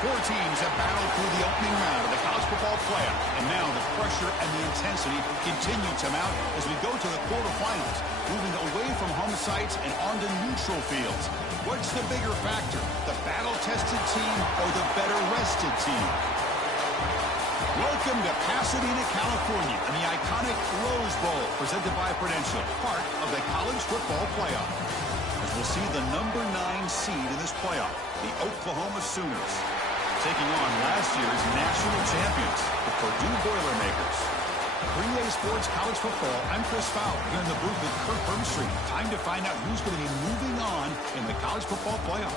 Four teams have battled through the opening round of the college football playoff, and now the pressure and the intensity continue to mount as we go to the quarterfinals, moving away from home sites and onto neutral fields. What's the bigger factor, the battle-tested team or the better-rested team? Welcome to Pasadena, California, and the iconic Rose Bowl, presented by Prudential, part of the college football playoff. As we'll see the number 9 seed in this playoff, the Oklahoma Sooners, taking on last year's national champions, the Purdue Boilermakers. 3A Sports College Football, I'm Chris Fowler, here in the booth with Kirk Hermstreet. Time to find out who's going to be moving on in the college football playoff.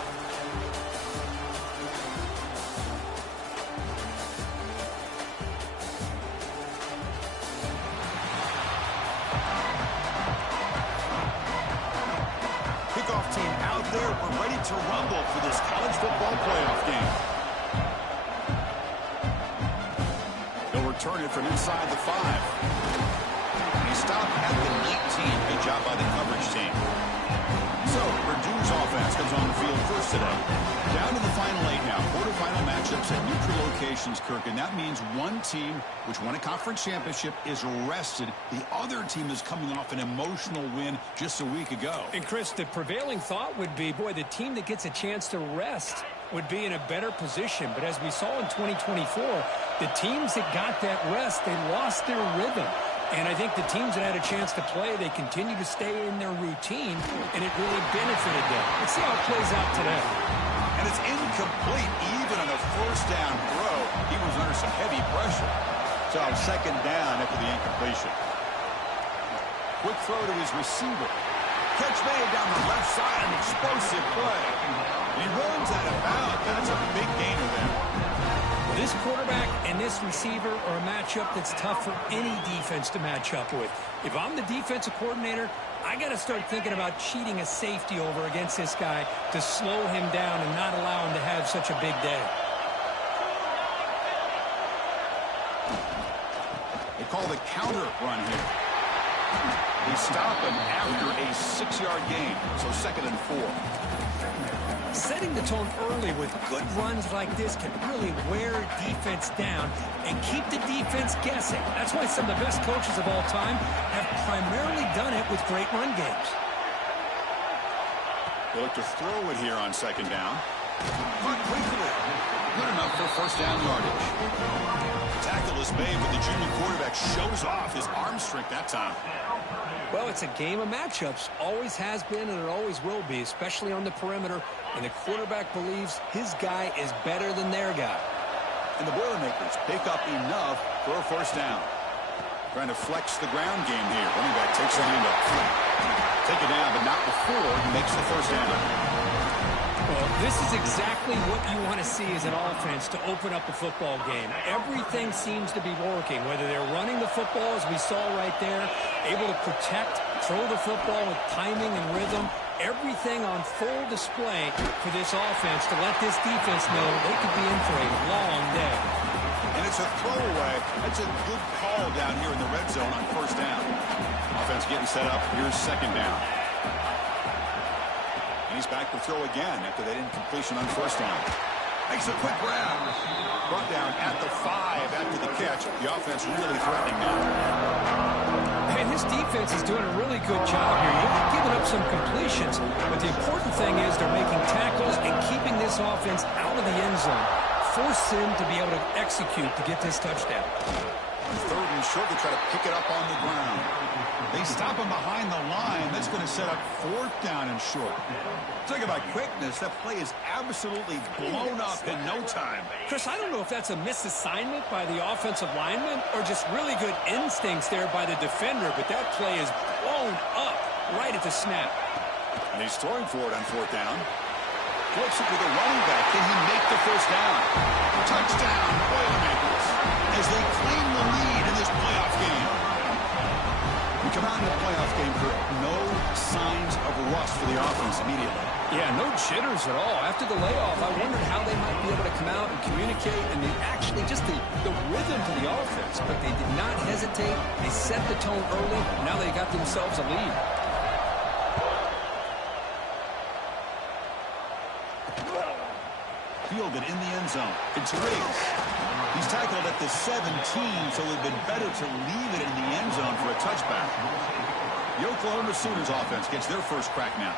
Kickoff team out there. We're ready to rumble for this college football playoff game. Turn it from inside the 5. He stopped at the 19. Good job by the coverage team. So, Purdue's offense comes on the field first today. Down to the final 8 now. Quarterfinal matchups at neutral locations, Kirk. And that means one team, which won a conference championship, is rested. The other team is coming off an emotional win just a week ago. And, Chris, the prevailing thought would be, boy, the team that gets a chance to rest would be in a better position. But as we saw in 2024, the teams that got that rest, they lost their rhythm. And I think the teams that had a chance to play, they continue to stay in their routine, and it really benefited them. Let's see how it plays out today. And it's incomplete, even on a first down throw. He was under some heavy pressure. So second down after the incompletion. Quick throw to his receiver. Catch made down the left side, an explosive play. He runs out of bounds. That's a big gain of them. This quarterback and this receiver are a matchup that's tough for any defense to match up with. If I'm the defensive coordinator, I got to start thinking about cheating a safety over against this guy to slow him down and not allow him to have such a big day. They call the counter run here. They stop him after a 6-yard gain, so 2nd and 4. Setting the tone early with good runs like this can really wear defense down and keep the defense guessing. That's why some of the best coaches of all time have primarily done it with great run games. They look to throw it here on 2nd down. But quickly, good enough for first down yardage. Tackle is made, but the junior quarterback shows off his arm strength that time. Well, it's a game of matchups. Always has been, and it always will be, especially on the perimeter. And the quarterback believes his guy is better than their guy. And the Boilermakers pick up enough for a first down. Trying to flex the ground game here. Running back takes the handoff. Take it down, but not before he makes the first down. Well, this is exactly what you want to see as an offense to open up a football game. Everything seems to be working, whether they're running the football, as we saw right there, able to protect, throw the football with timing and rhythm. Everything on full display for this offense to let this defense know they could be in for a long day. And it's a throwaway. That's a good call down here in the red zone on first down. Offense getting set up. Here's 2nd down. And he's back to throw again after that incompletion on first down. Makes a quick grab. Brought down at the 5 after the catch. The offense really threatening now. And this defense is doing a really good job here. You're giving up some completions, but the important thing is they're making tackles and keeping this offense out of the end zone. Force them to be able to execute to get this touchdown. On 3rd and short, they try to pick it up on the ground. They stop him behind the line. That's going to set up 4th down and short. Talk about quickness. That play is absolutely blown up in no time. Chris, I don't know if that's a misassignment by the offensive lineman or just really good instincts there by the defender, but that play is blown up right at the snap. And he's throwing for it on 4th down. Flips it to the running back. Can he make the first down? Touchdown, Boilermakers, as they claim the lead in this playoff game. We come out in the playoff game for no signs of rust for the offense immediately. Yeah, no jitters at all. After the layoff, I wondered how they might be able to come out and communicate, and they actually just the rhythm to the offense, but they did not hesitate. They set the tone early. Now they got themselves a lead. Fielded in the end zone. It's Riggs. He's tackled at the 17, so it would have been better to leave it in the end zone for a touchback. The Oklahoma Sooners offense gets their first crack now.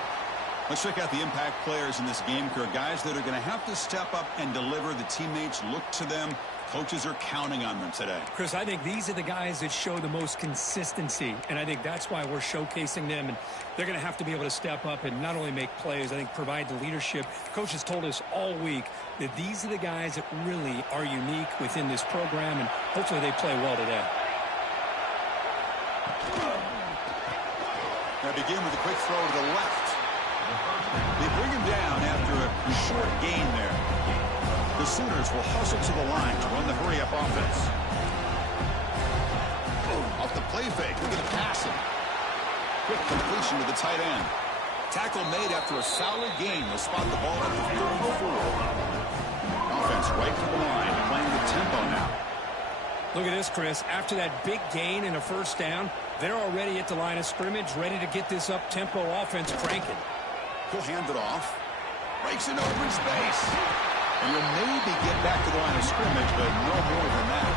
Let's check out the impact players in this game. There are guys that are going to have to step up and deliver. The teammates look to them. Coaches are counting on them today. Chris, I think these are the guys that show the most consistency, and I think that's why we're showcasing them. And they're going to have to be able to step up and not only make plays, I think provide the leadership. Coaches told us all week that these are the guys that really are unique within this program, and hopefully they play well today. Now begin with a quick throw to the left. They bring him down after a short gain there. The Sooners will hustle to the line to run the hurry-up offense. Off the play fake, we're going to pass him. Quick completion to the tight end. Tackle made after a solid gain. They'll spot the ball at the 34. Offense right to the line, playing the tempo now. Look at this, Chris. After that big gain and a first down, they're already at the line of scrimmage, ready to get this up-tempo offense cranking. He'll hand it off. Breaks an open space. And he'll maybe get back to the line of scrimmage, but no more than that.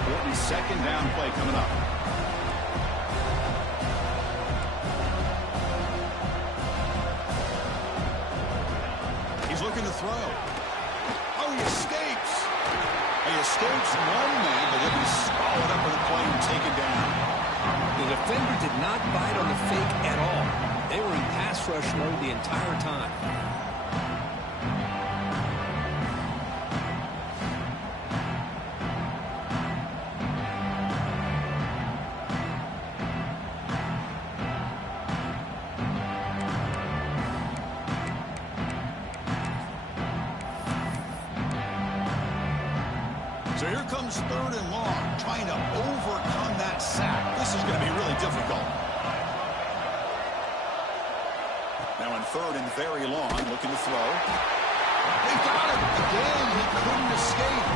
Important second down play coming up. He's looking to throw. Oh, he escapes. He escapes one man, but he'll be swallowed up with a play and taken down. The defender did not bite on the fake at all. They were in pass rush mode the entire time. So here comes third and long, trying to overcome that sack. This is going to be really difficult. Now in third and very long, looking to throw. They got him again. He couldn't escape.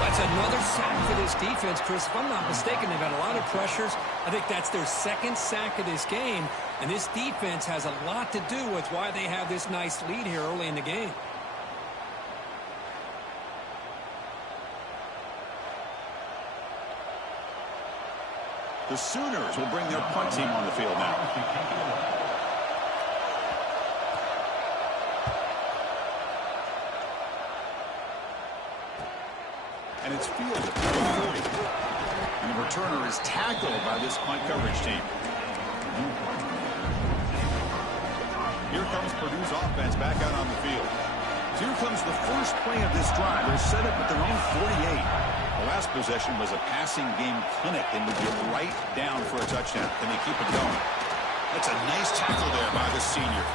That's another sack for this defense, Chris. If I'm not mistaken, they've had a lot of pressures. I think that's their second sack of this game. And this defense has a lot to do with why they have this nice lead here early in the game. The Sooners will bring their punt team on the field now. And it's fielded at the 30. And the returner is tackled by this punt coverage team. Here comes Purdue's offense back out on the field. So here comes the first play of this drive. They're set up at their own 48. The last possession was a passing game clinic. They moved it right down for a touchdown. Can they keep it going? That's a nice tackle there by the senior.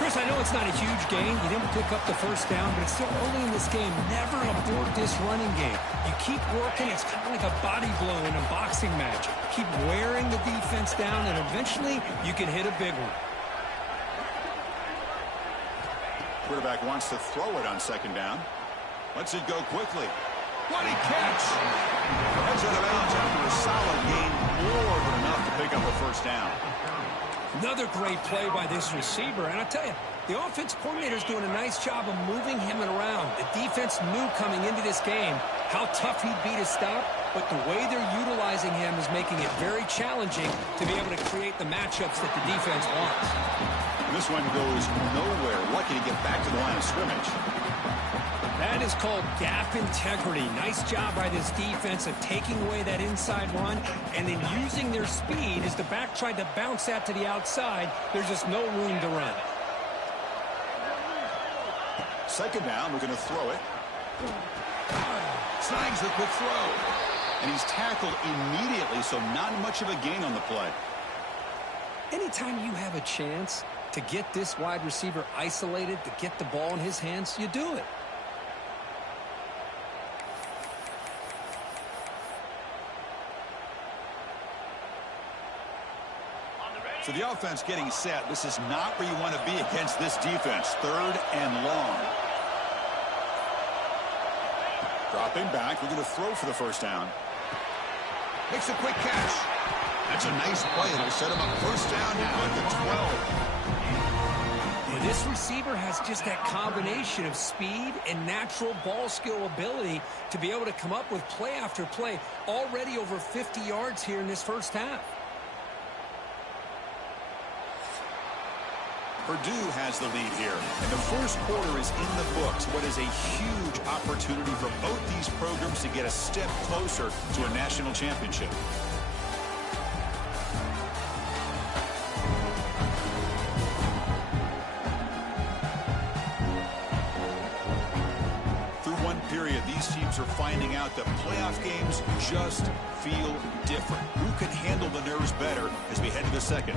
Chris, I know it's not a huge gain. You didn't pick up the first down, but it's still early in this game. Never abort this running game. You keep working. It's kind of like a body blow in a boxing match. Keep wearing the defense down, and eventually you can hit a big one. Quarterback wants to throw it on second down. Lets it go quickly. What a catch! Heads out of bounds after a solid gain, more than enough to pick up a first down. Another great play by this receiver, and I tell you, the offense coordinator's doing a nice job of moving him around. The defense knew coming into this game how tough he'd be to stop, but the way they're utilizing him is making it very challenging to be able to create the matchups that the defense wants. And this one goes nowhere. Lucky to get back to the line of scrimmage. That is called gap integrity. Nice job by this defense of taking away that inside run and then using their speed as the back tried to bounce that to the outside. There's just no room to run. Second down, we're going to throw it. Snags the quick throw. And he's tackled immediately, so not much of a gain on the play. Anytime you have a chance to get this wide receiver isolated, to get the ball in his hands, you do it. So the offense getting set. This is not where you want to be against this defense. Third and long. Dropping back. We're going to throw for the first down. Makes a quick catch. That's a nice play. It'll set him up first down now at the 12. This receiver has just that combination of speed and natural ball skill ability to be able to come up with play after play, already over 50 yards here in this first half. Purdue has the lead here, and the first quarter is in the books. What is a huge opportunity for both these programs to get a step closer to a national championship. These teams are finding out that playoff games just feel different. Who can handle the nerves better as we head to the second?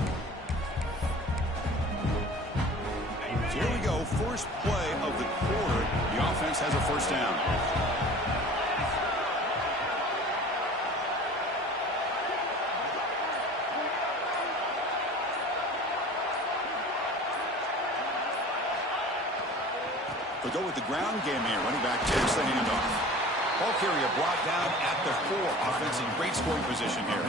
So here we go, first play of the quarter. The offense has a first down. We go with the ground game here. Running back takes the handoff. Ball carrier brought down at the 4. Offense in great scoring position here.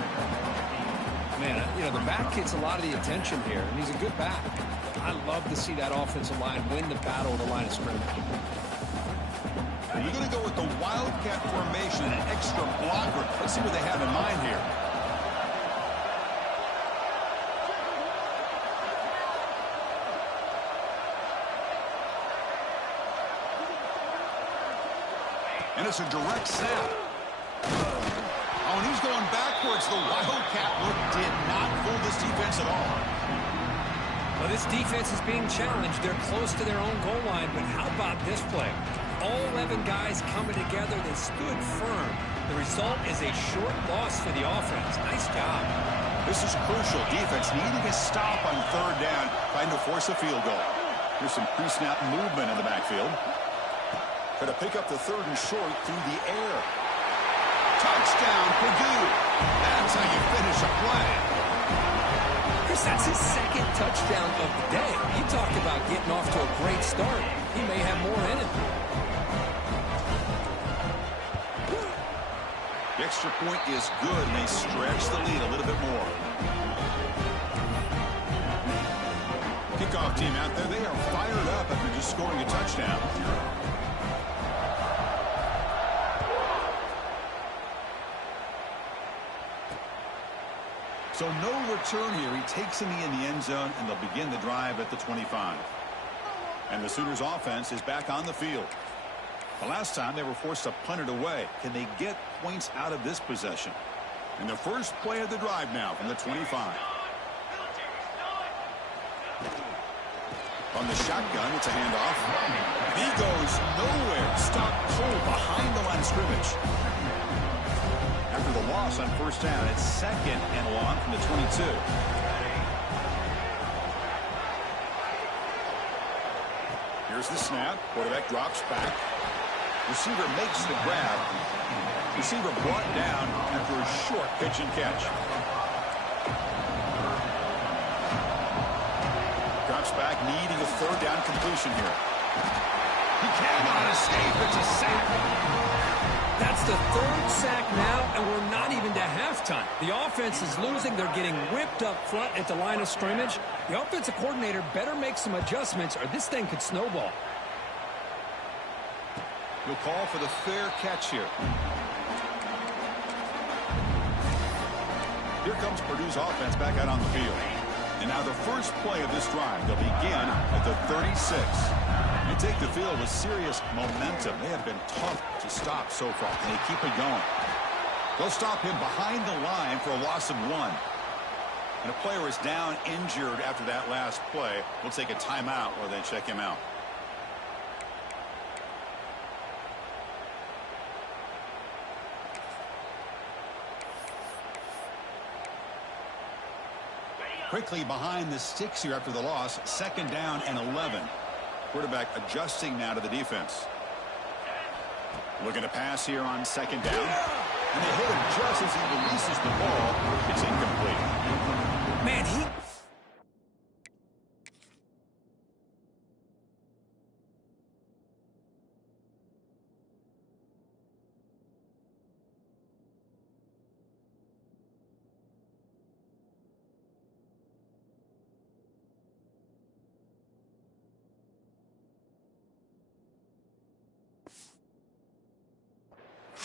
Man, you know, the back gets a lot of the attention here, and he's a good back. I love to see that offensive line win the battle of the line of scrimmage. You're going to go with the Wildcat formation, an extra blocker. Let's see what they have in mind here. And it's a direct snap. Oh, and he's going backwards. The Wildcat look did not fool this defense at all. Well, this defense is being challenged. They're close to their own goal line, but how about this play? All 11 guys coming together. They stood firm. The result is a short loss for the offense. Nice job. This is crucial. Defense needing a stop on third down, trying to force a field goal. Here's some pre-snap movement in the backfield. Going to pick up the third and short through the air. Touchdown, Purdue. That's how you finish a play. Chris, that's his second touchdown of the day. You talked about getting off to a great start. He may have more in it. The extra point is good, and they stretch the lead a little bit more. Kickoff team out there, they are fired up after just scoring a touchdown. So no return here. He takes him in the end zone, and they'll begin the drive at the 25. And the Sooners offense is back on the field. The last time they were forced to punt it away. Can they get points out of this possession? And the first play of the drive now from the 25. On the shotgun, it's a handoff. And he goes nowhere. Stopped cold behind the line of scrimmage. After the loss on first down, it's second and long from the 22. Here's the snap. Quarterback drops back. Receiver makes the grab. Receiver brought down after a short pitch and catch. Drops back, needing a third down completion here. He cannot escape. It's a sack. That's the third sack now, and we're not even to halftime. The offense is losing. They're getting ripped up front at the line of scrimmage. The offensive coordinator better make some adjustments, or this thing could snowball. You'll call for the fair catch here. Here comes Purdue's offense back out on the field. And now the first play of this drive, they'll begin at the 36. They take the field with serious momentum. They have been tough to stop so far, and they keep it going. They'll stop him behind the line for a loss of 1. And a player is down injured after that last play. We'll take a timeout while they check him out. Quickly behind the sticks here after the loss. Second down and 11. Quarterback adjusting now to the defense. Looking to pass here on second down. And they hit him just as he releases the ball. It's incomplete. Man, he...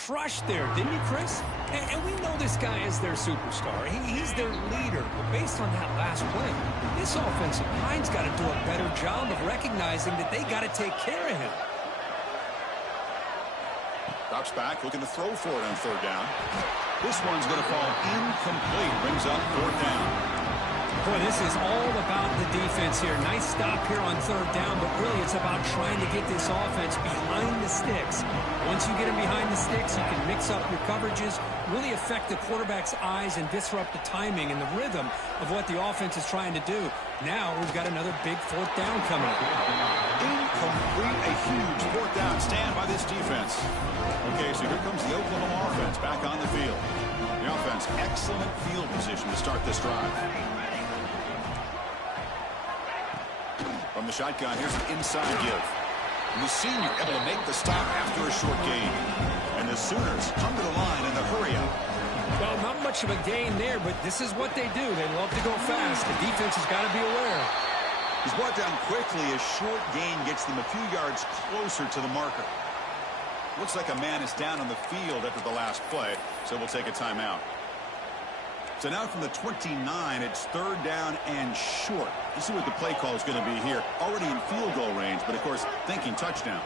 crushed there, didn't he, Chris? And we know this guy is their superstar. He's their leader. But based on that last play, this offensive line's got to do a better job of recognizing that they got to take care of him. Drops back, looking to throw for it on third down. This one's going to fall incomplete. Brings up fourth down. Boy, this is all about the defense here. Nice stop here on third down, but really it's about trying to get this offense behind the sticks. Once you get them behind the sticks, you can mix up your coverages, really affect the quarterback's eyes and disrupt the timing and the rhythm of what the offense is trying to do. Now we've got another big fourth down coming up. Incomplete, a huge fourth down stand by this defense. Okay, so here comes the Oklahoma offense back on the field. The offense, excellent field position to start this drive. From the shotgun, here's an inside give. And the senior able to make the stop after a short gain. And the Sooners come to the line in the hurry-up. Well, not much of a gain there, but this is what they do. They love to go fast. The defense has got to be aware. He's brought down quickly. A short gain gets them a few yards closer to the marker. Looks like a man is down on the field after the last play, so we'll take a timeout. So now from the 29, it's third down and short. Let's see what the play call is going to be here. Already in field goal range, but of course thinking touchdown.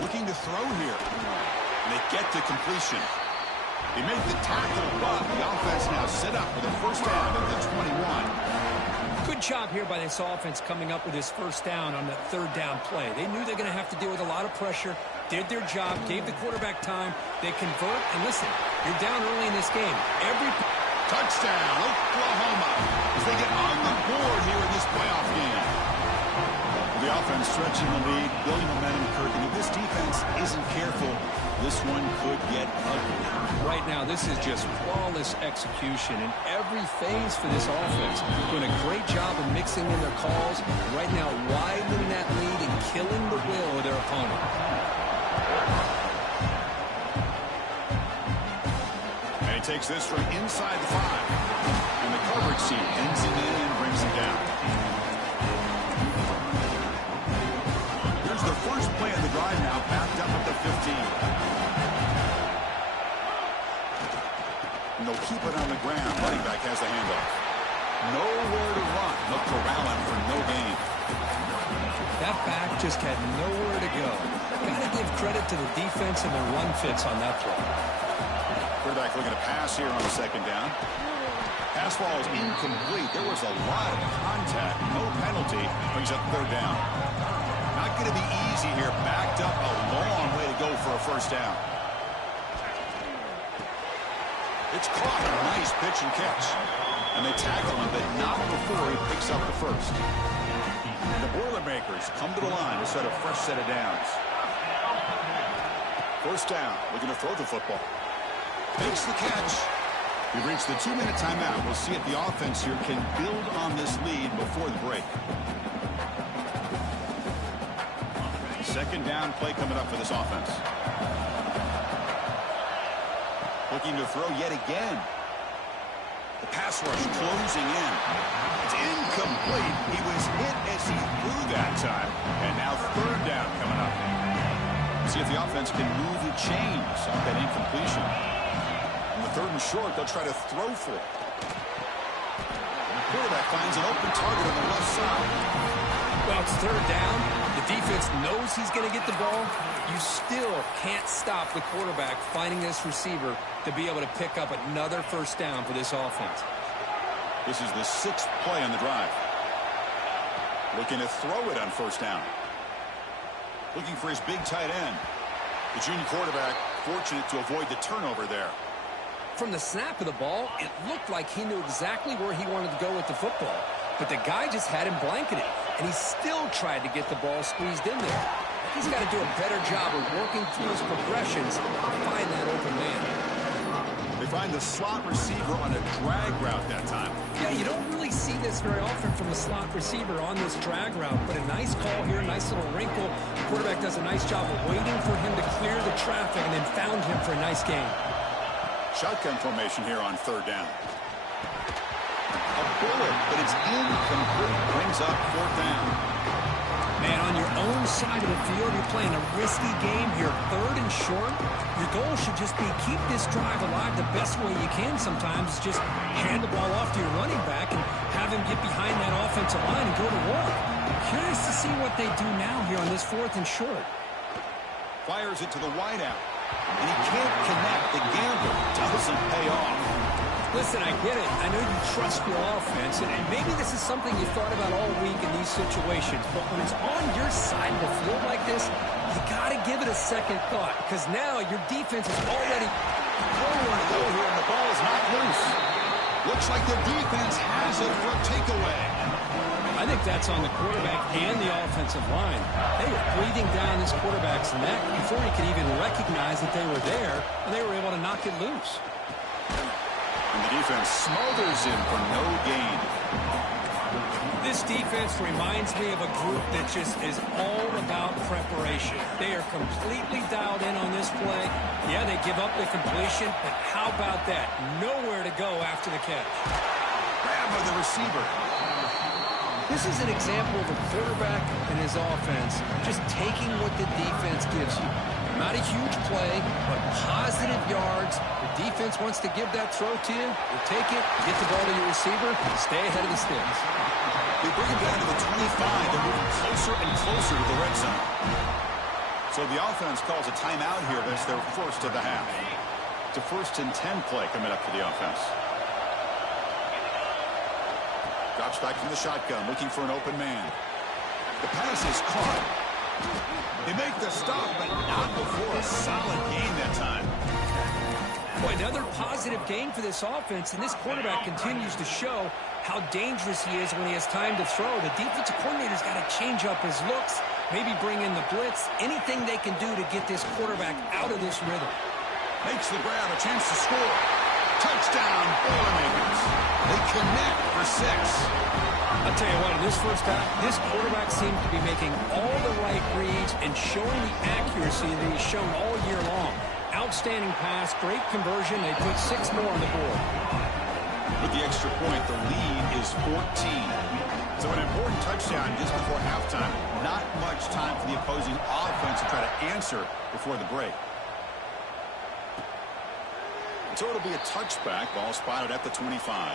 Looking to throw here. And they get to completion. They make the tackle, but the offense now set up for the first down at the 21. Good job here by this offense coming up with this first down on that third down play. They knew they're going to have to deal with a lot of pressure, did their job, gave the quarterback time. They convert, and listen, you're down early in this game. Touchdown, Oklahoma, as they get on the board here in this playoff game. The offense stretching the lead, building momentum, Kirk, and if this defense isn't careful, this one could get ugly. Right now, this is just flawless execution in every phase for this offense. Doing a great job of mixing in their calls. Right now, widening that lead and killing the will of their opponent. Takes this from inside the 5. And the coverage team ends him in and brings him down. Here's the first play of the drive now, backed up at the 15. And they'll keep it on the ground. Running back has the handoff. Nowhere to run. Look to Allen for no gain. That back just had nowhere to go. Got to give credit to the defense and their run fits on that throw. Quarterback looking to pass here on the second down. Pass ball is incomplete. There was a lot of contact. No penalty. Brings up third down. Not going to be easy here. Backed up a long way to go for a first down. It's caught. A nice pitch and catch. And they tackle him, but not before he picks up the first. The Boilermakers come to the line to set a fresh set of downs. First down. Looking to throw the football. Makes the catch. We've reached the 2-minute timeout. We'll see if the offense here can build on this lead before the break. Second down play coming up for this offense. Looking to throw yet again. The pass rush closing in. It's incomplete. He was hit as he threw that time. And now third down coming up. See if the offense can move the chains off that incompletion. Third and short, they'll try to throw for it. The quarterback finds an open target on the left side. Well, it's third down. The defense knows he's going to get the ball. You still can't stop the quarterback finding this receiver to be able to pick up another first down for this offense. This is the 6th play on the drive. Looking to throw it on first down. Looking for his big tight end. The junior quarterback fortunate to avoid the turnover there. From the snap of the ball, it looked like he knew exactly where he wanted to go with the football. But the guy just had him blanketed, and he still tried to get the ball squeezed in there. He's got to do a better job of working through his progressions to find that open man. They find the slot receiver on a drag route that time. Yeah, you don't really see this very often from the slot receiver on this drag route, but a nice call here, nice little wrinkle. The quarterback does a nice job of waiting for him to clear the traffic and then found him for a nice gain. Shotgun formation here on third down. A bullet, but it's incomplete. Brings up fourth down. Man, on your own side of the field. You're playing a risky game here, 3rd and short. Your goal should just be keep this drive alive the best way you can sometimes. Is just hand the ball off to your running back and have him get behind that offensive line and go to work. Curious to see what they do now here on this 4th and short. Fires it to the wideout. And he can't connect. The gamble doesn't pay off. Listen, I get it. I know you trust your offense, and maybe this is something you thought about all week in these situations, but when it's on your side of the field like this, you got to give it a second thought, because now your defense is already Nowhere to go here, and the ball is not loose. Looks like the defense has it for a takeaway. I think that's on the quarterback and the offensive line. They were breathing down this quarterback's neck before he could even recognize that they were there, and they were able to knock it loose. And the defense smothers him for no gain. This defense reminds me of a group that just is all about preparation. They are completely dialed in on this play. Yeah, they give up the completion, but how about that? Nowhere to go after the catch. Grab by the receiver. This is an example of a quarterback and his offense just taking what the defense gives you. Not a huge play, but positive yards. The defense wants to give that throw to you. You take it, get the ball to your receiver, stay ahead of the sticks. They bring him down to the 25. They're moving closer and closer to the red zone. So the offense calls a timeout here. That's their first of the half. It's a 1st and 10 play coming up for the offense. Drops back from the shotgun, looking for an open man. The pass is caught. They make the stop, but not before a solid gain that time. Boy, another positive gain for this offense, and this quarterback continues to show how dangerous he is when he has time to throw. The defensive coordinator's got to change up his looks, maybe bring in the blitz, anything they can do to get this quarterback out of this rhythm. Makes the grab, a chance to score. Touchdown, Boilermakers. They connect for 6. I'll tell you what, in this first half, this quarterback seemed to be making all the right reads and showing the accuracy that he's shown all year long. Outstanding pass, great conversion. They put 6 more on the board. With the extra point, the lead is 14. So an important touchdown just before halftime. Not much time for the opposing offense to try to answer before the break. So it'll be a touchback. Ball spotted at the 25.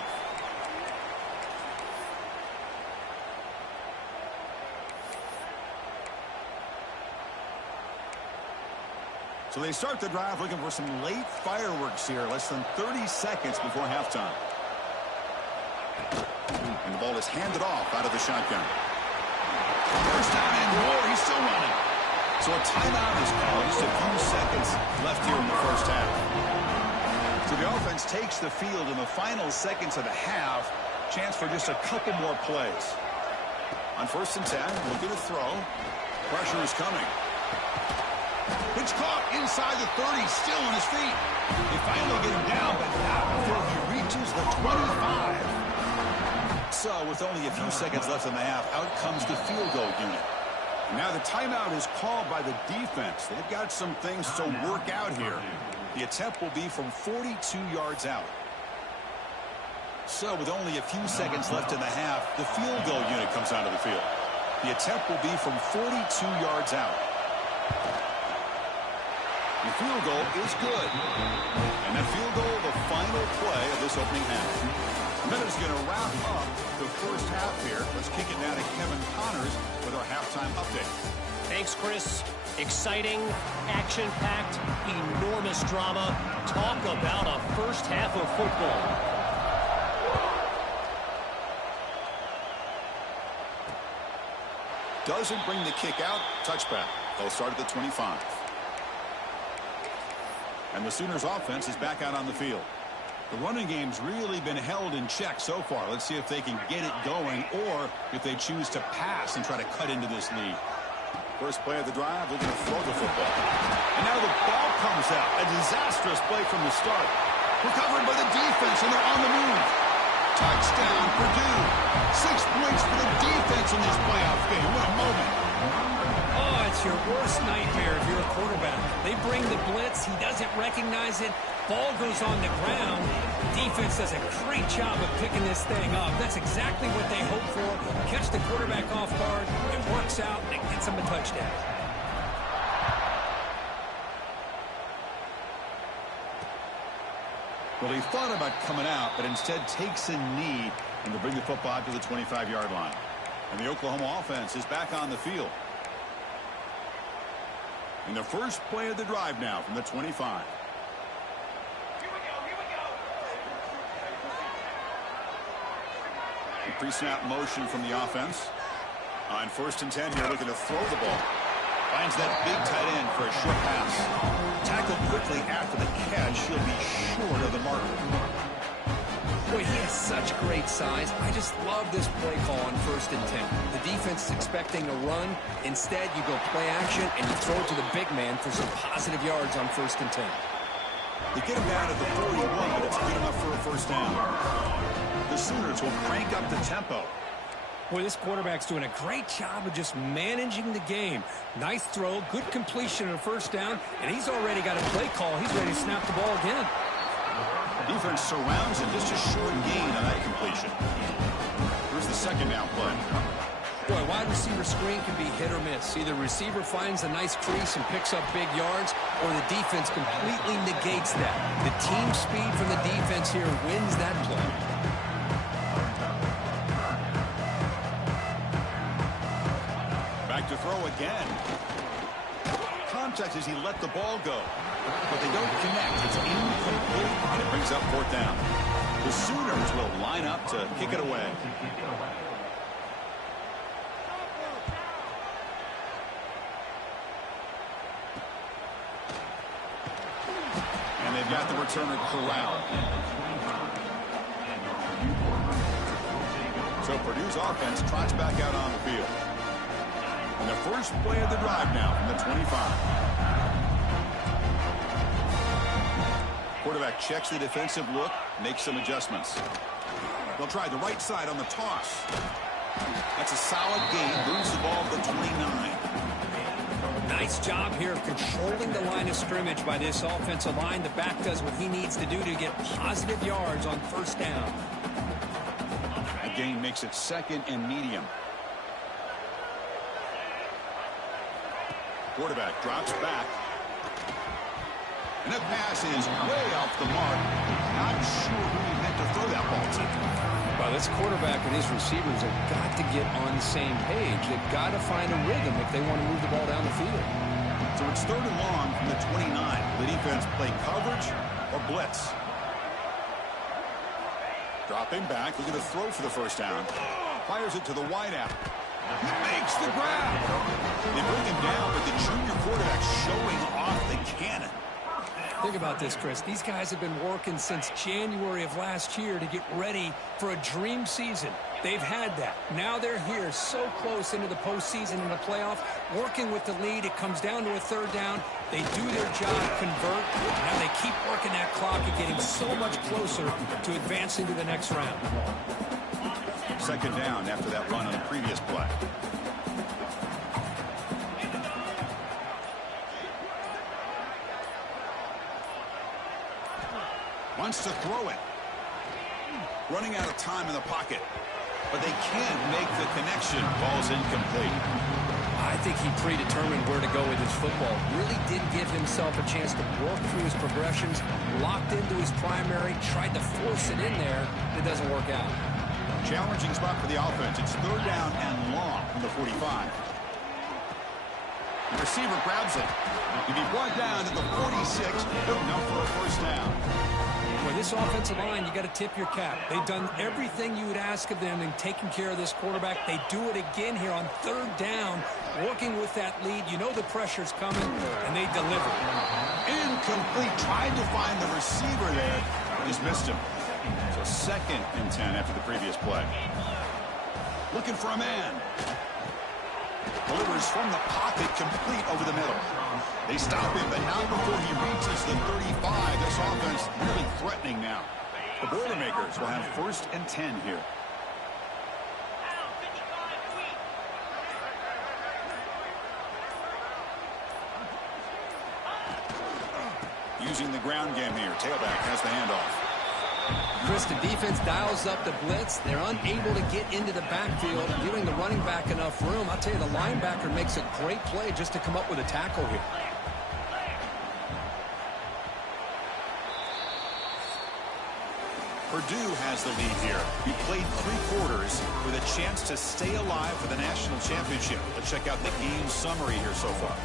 So they start the drive looking for some late fireworks here. Less than 30 seconds before halftime. And the ball is handed off out of the shotgun. First down and more. He's still running. So a timeout is called. Just a few seconds left here in the first half. So the offense takes the field in the final seconds of the half. Chance for just a couple more plays. On 1st and 10, looking to throw. Pressure is coming. It's caught inside the 30, still on his feet. They finally get him down, but not before he reaches the 25. So with only a few seconds left in the half, out comes the field goal unit. And now the timeout is called by the defense. They've got some things to work out here. The attempt will be from 42 yards out. So with only a few seconds left in the half, the field goal unit comes onto the field. The attempt will be from 42 yards out. The field goal is good. And that field goal, the final play of this opening half. And that is going to wrap up the first half here. Let's kick it down to Kevin Connors with our halftime update. Thanks, Chris. Exciting, action-packed, enormous drama. Talk about a first half of football. Doesn't bring the kick out. Touchback. They'll start at the 25. And the Sooners offense is back out on the field. The running game's really been held in check so far. Let's see if they can get it going or if they choose to pass and try to cut into this lead. First play of the drive, they're going to throw the football. And now the ball comes out. A disastrous play from the start. Recovered by the defense, and they're on the move. Touchdown, Purdue. 6 points for the defense in this playoff game. What a moment. Oh, it's your worst nightmare if you're a quarterback. They bring the blitz. He doesn't recognize it. Ball goes on the ground. Defense does a great job of picking this thing up. That's exactly what they hope for. Catch the quarterback off guard. It works out, and it gets them a touchdown. Well, he thought about coming out, but instead takes a knee and to bring the football to the 25-yard line. And the Oklahoma offense is back on the field. In the first play of the drive now from the 25. Pre-snap motion from the offense. On 1st and 10 here, looking to throw the ball. Finds that big tight end for a short pass. Tackled quickly after the catch. He'll be short of the marker. Boy, he has such great size. I just love this play call on 1st and 10. The defense is expecting a run. Instead, you go play action, and you throw it to the big man for some positive yards on 1st and 10. They get him down at the 41, but it's good enough for a first down. The Sooners will crank up the tempo. Boy, this quarterback's doing a great job of just managing the game. Nice throw, good completion on a first down, and he's already got a play call. He's ready to snap the ball again. Defense surrounds him, just a short gain on that completion. Here's the second down play. Boy, wide receiver screen can be hit or miss. Either receiver finds a nice crease and picks up big yards, or the defense completely negates that. The team speed from the defense here wins that play. Back to throw again. Contact as he let the ball go. But they don't connect. It's incomplete, and it brings up 4th down. The Sooners will line up to kick it away. And they've got the returner corralled. So Purdue's offense trots back out on the field. And the first play of the drive now from the 25. Quarterback checks the defensive look, makes some adjustments. They'll try the right side on the toss. That's a solid gain, moves the ball to the 29. Nice job here of controlling the line of scrimmage by this offensive line. The back does what he needs to do to get positive yards on 1st down. A gain makes it 2nd and medium. Quarterback drops back. And that pass is way off the mark. Not sure who he meant to throw that ball to. Well, this quarterback and his receivers have got to get on the same page. They've got to find a rhythm if they want to move the ball down the field. So it's 3rd and long from the 29. The defense play coverage or blitz. Dropping back, looking to throw for the first down. Fires it to the wideout. He makes the grab. They bring him down, but the junior quarterback showing off the cannon. Think about this, Chris. These guys have been working since January of last year to get ready for a dream season. They've had that. Now they're here so close into the postseason and the playoff, working with the lead. It comes down to a 3rd down. They do their job, convert. Now they keep working that clock and getting so much closer to advancing to the next round. 2nd down after that run on the previous play. Wants to throw it. Running out of time in the pocket. But they can't make the connection. Ball's incomplete. I think he predetermined where to go with his football. Really did give himself a chance to work through his progressions. Locked into his primary. Tried to force it in there. It doesn't work out. Challenging spot for the offense. It's 3rd down and long from the 45. The receiver grabs it. He'll be brought down at the 46. Good enough for a first down. Boy, this offensive line, you got to tip your cap. They've done everything you would ask of them in taking care of this quarterback. They do it again here on 3rd down, working with that lead. You know the pressure's coming, and they deliver. Incomplete. Tried to find the receiver there. Just missed him. So 2nd and 10 after the previous play. Looking for a man. Delivers from the pocket, complete over the middle. They stop him, but not before he reaches the 35. This offense really threatening now. The Boilermakers will have 1st and 10 here. using the ground game here. Tailback has the handoff. Chris, the defense dials up the blitz. They're unable to get into the backfield, giving the running back enough room. I'll tell you, the linebacker makes a great play just to come up with a tackle here. Purdue has the lead here. We played 3 quarters with a chance to stay alive for the national championship. Let's check out the game summary here so far.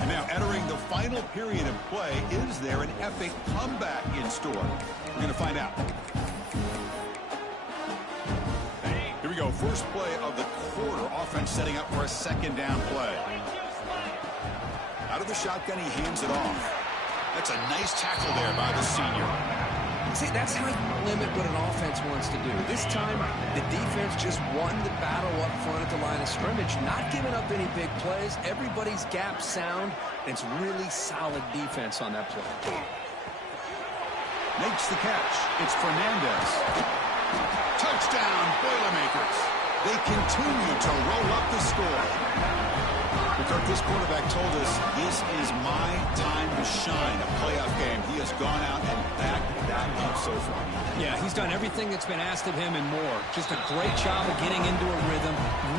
And now entering the final period of play, is there an epic comeback in store? We're going to find out. Here we go. First play of the quarter. Offense setting up for a second down play. Out of the shotgun, he hands it off. That's a nice tackle there by the senior. See, that's how you limit what an offense wants to do. This time, the defense just won the battle up front at the line of scrimmage, not giving up any big plays. Everybody's gap sound. It's really solid defense on that play. Makes the catch. It's Fernandez. Touchdown, Boilermakers. They continue to roll up the score. Kirk, this quarterback told us this is my time to shine, a playoff game. He has gone out and backed that up so far. Yeah, he's done everything that's been asked of him and more. Just a great job of getting into a rhythm.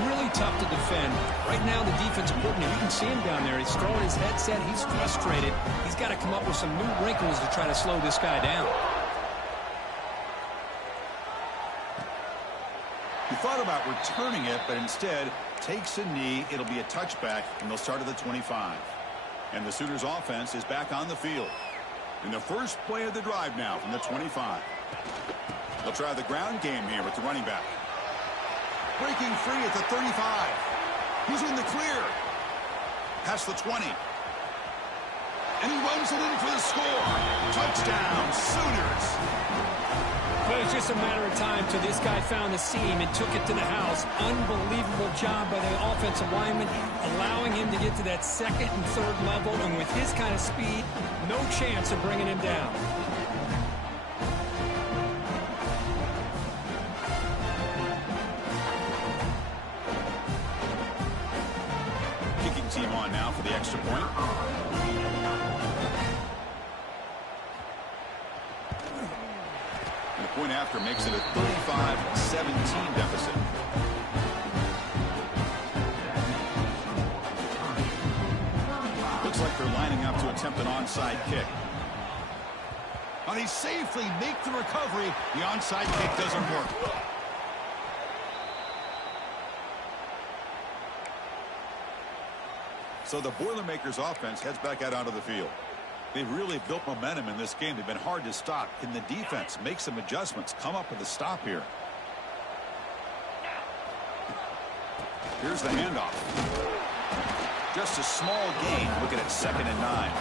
Really tough to defend. Right now, the defensive coordinator, you can see him down there. He's throwing his headset. He's frustrated. He's got to come up with some new wrinkles to try to slow this guy down. He thought about returning it, but instead takes a knee. It'll be a touchback, and they'll start at the 25. And the Sooners offense is back on the field. In the first play of the drive now from the 25. They'll try the ground game here with the running back. Breaking free at the 35. He's in the clear. Past the 20. And he runs it in for the score. Touchdown, Sooners. Well, it's just a matter of time till this guy found the seam and took it to the house. Unbelievable job by the offensive lineman, allowing him to get to that second and third level. And with his kind of speed, no chance of bringing him down. Kicking team on now for the extra point. Point after makes it a 35-17 deficit. Looks like they're lining up to attempt an onside kick. And he safely make the recovery. The onside kick doesn't work. So the Boilermakers offense heads back out onto the field. They've really built momentum in this game. They've been hard to stop. Can the defense make some adjustments, come up with a stop here? Here's the handoff. Just a small gain. Looking at 2nd and 9.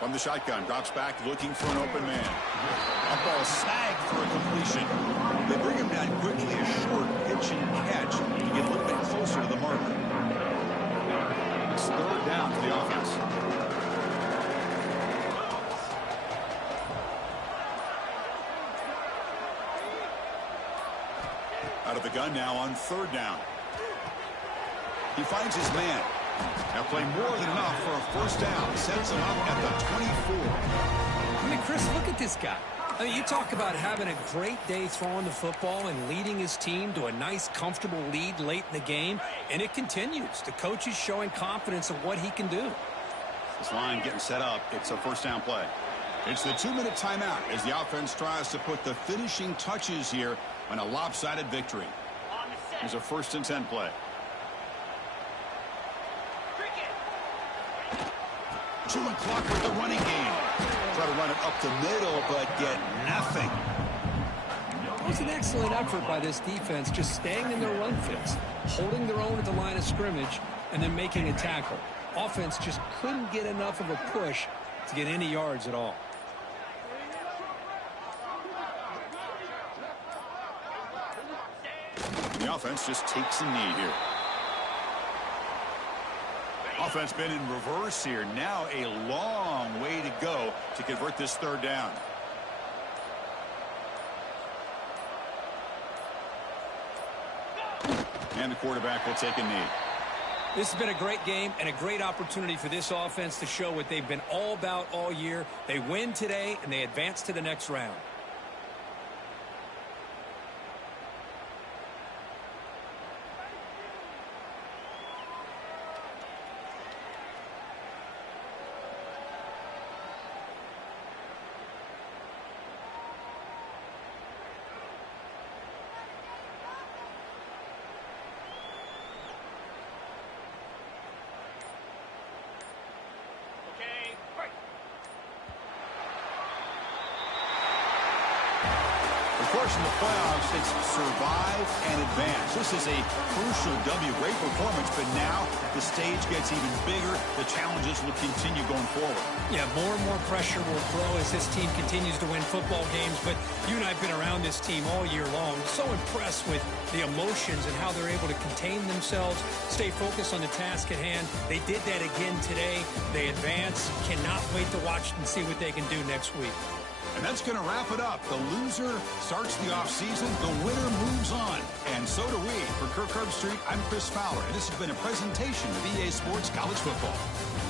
From the shotgun, drops back, looking for an open man. A ball snagged for a completion. They bring him down quickly, a short pitch and catch to get a little bit closer to the marker. It's 3rd down for the offense. Out of the gun now on 3rd down. He finds his man. Now play more than enough for a first down. Sets him up at the 24. I mean, Chris, look at this guy. I mean, you talk about having a great day throwing the football and leading his team to a nice, comfortable lead late in the game, and it continues. The coach is showing confidence of what he can do. This line getting set up. It's a first down play. It's the 2-minute timeout as the offense tries to put the finishing touches here on a lopsided victory. Here's a 1st and 10 play. Chewing clock with the running game. Try to run it up the middle, but get nothing. It was an excellent effort by this defense, just staying in their run fits, holding their own at the line of scrimmage, and then making a tackle. Offense just couldn't get enough of a push to get any yards at all. The offense just takes a knee here. Offense been in reverse here. Now a long way to go to convert this third down. And the quarterback will take a knee. This has been a great game and a great opportunity for this offense to show what they've been all about all year. They win today, and they advance to the next round. Of course, in the playoffs, it's survive and advance. This is a crucial W. Great performance, but now the stage gets even bigger. The challenges will continue going forward. Yeah, more and more pressure will grow as this team continues to win football games. But you and I have been around this team all year long. So impressed with the emotions and how they're able to contain themselves, stay focused on the task at hand. They did that again today. They advance. Cannot wait to watch and see what they can do next week. And that's going to wrap it up. The loser starts the offseason. The winner moves on. And so do we. For Kirk Herbstreit, I'm Chris Fowler. And this has been a presentation of EA Sports College Football.